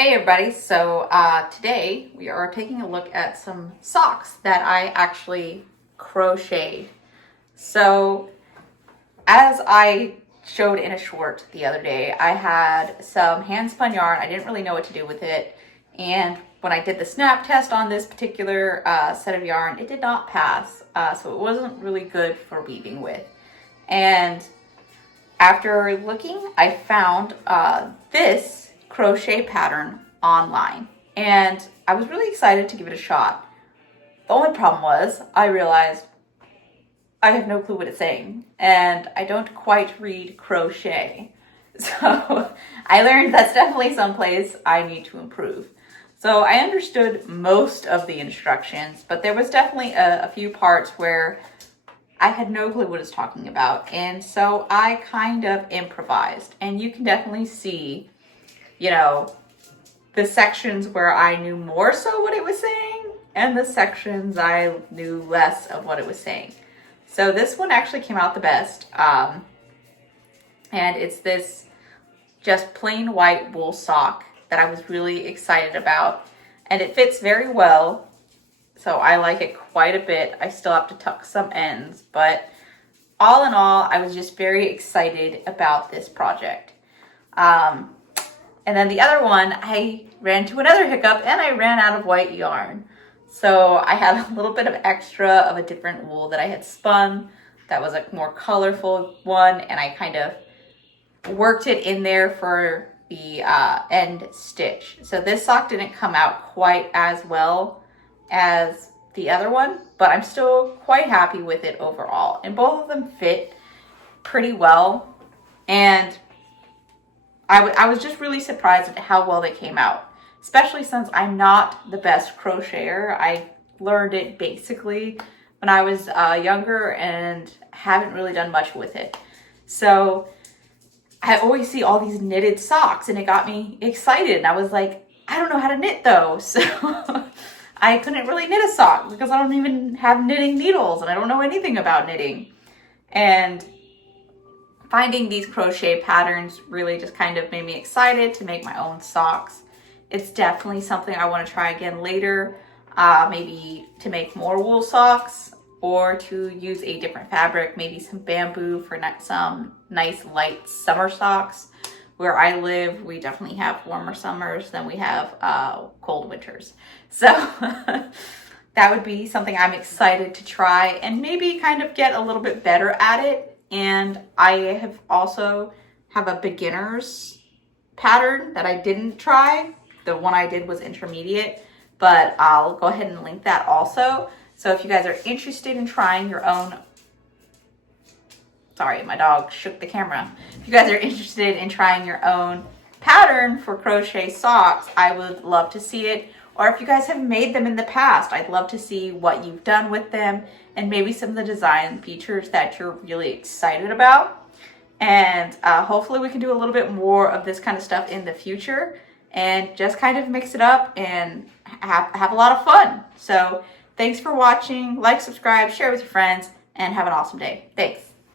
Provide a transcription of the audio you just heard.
Hey everybody, so today we are taking a look at some socks that I actually crocheted. So as I showed in a short the other day, I had some hand spun yarn. I didn't really know what to do with it, and when I did the snap test on this particular set of yarn, it did not pass, so it wasn't really good for weaving with. And after looking, I found this crochet pattern online, and I was really excited to give it a shot. The only problem was I realized I have no clue what it's saying, and I don't quite read crochet. So I learned that's definitely someplace I need to improve. So I understood most of the instructions, but there was definitely a few parts where I had no clue what it's talking about. And so I kind of improvised, and you can definitely see, you know, the sections where I knew more so what it was saying and the sections I knew less of what it was saying. So this one actually came out the best. And it's this just plain white wool sock that I was really excited about. And it fits very well, so I like it quite a bit. I still have to tuck some ends, but all in all, I was just very excited about this project. And then the other one, I ran into another hiccup and I ran out of white yarn. So I had a little bit of extra of a different wool that I had spun. That was a more colorful one, and I kind of worked it in there for the end stitch. So this sock didn't come out quite as well as the other one, but I'm still quite happy with it overall. And both of them fit pretty well. And I was just really surprised at how well they came out, especially since I'm not the best crocheter. I learned it basically when I was younger and haven't really done much with it. So I always see all these knitted socks and it got me excited. And I was like, I don't know how to knit those. So I couldn't really knit a sock because I don't even have knitting needles and I don't know anything about knitting. And finding these crochet patterns really just kind of made me excited to make my own socks. It's definitely something I want to try again later, maybe to make more wool socks or to use a different fabric, maybe some bamboo for some nice light summer socks. Where I live, we definitely have warmer summers than we have cold winters. So that would be something I'm excited to try and maybe kind of get a little bit better at it. And I have also have a beginner's pattern that I didn't try. The one I did was intermediate, but I'll go ahead and link that also. So if you guys are interested in trying your own, sorry, my dog shook the camera. If you guys are interested in trying your own pattern for crochet socks, I would love to see it. Or if you guys have made them in the past, I'd love to see what you've done with them and maybe some of the design features that you're really excited about. And hopefully we can do a little bit more of this kind of stuff in the future and just kind of mix it up and have a lot of fun. So thanks for watching. Like, subscribe, share with your friends, and have an awesome day. Thanks.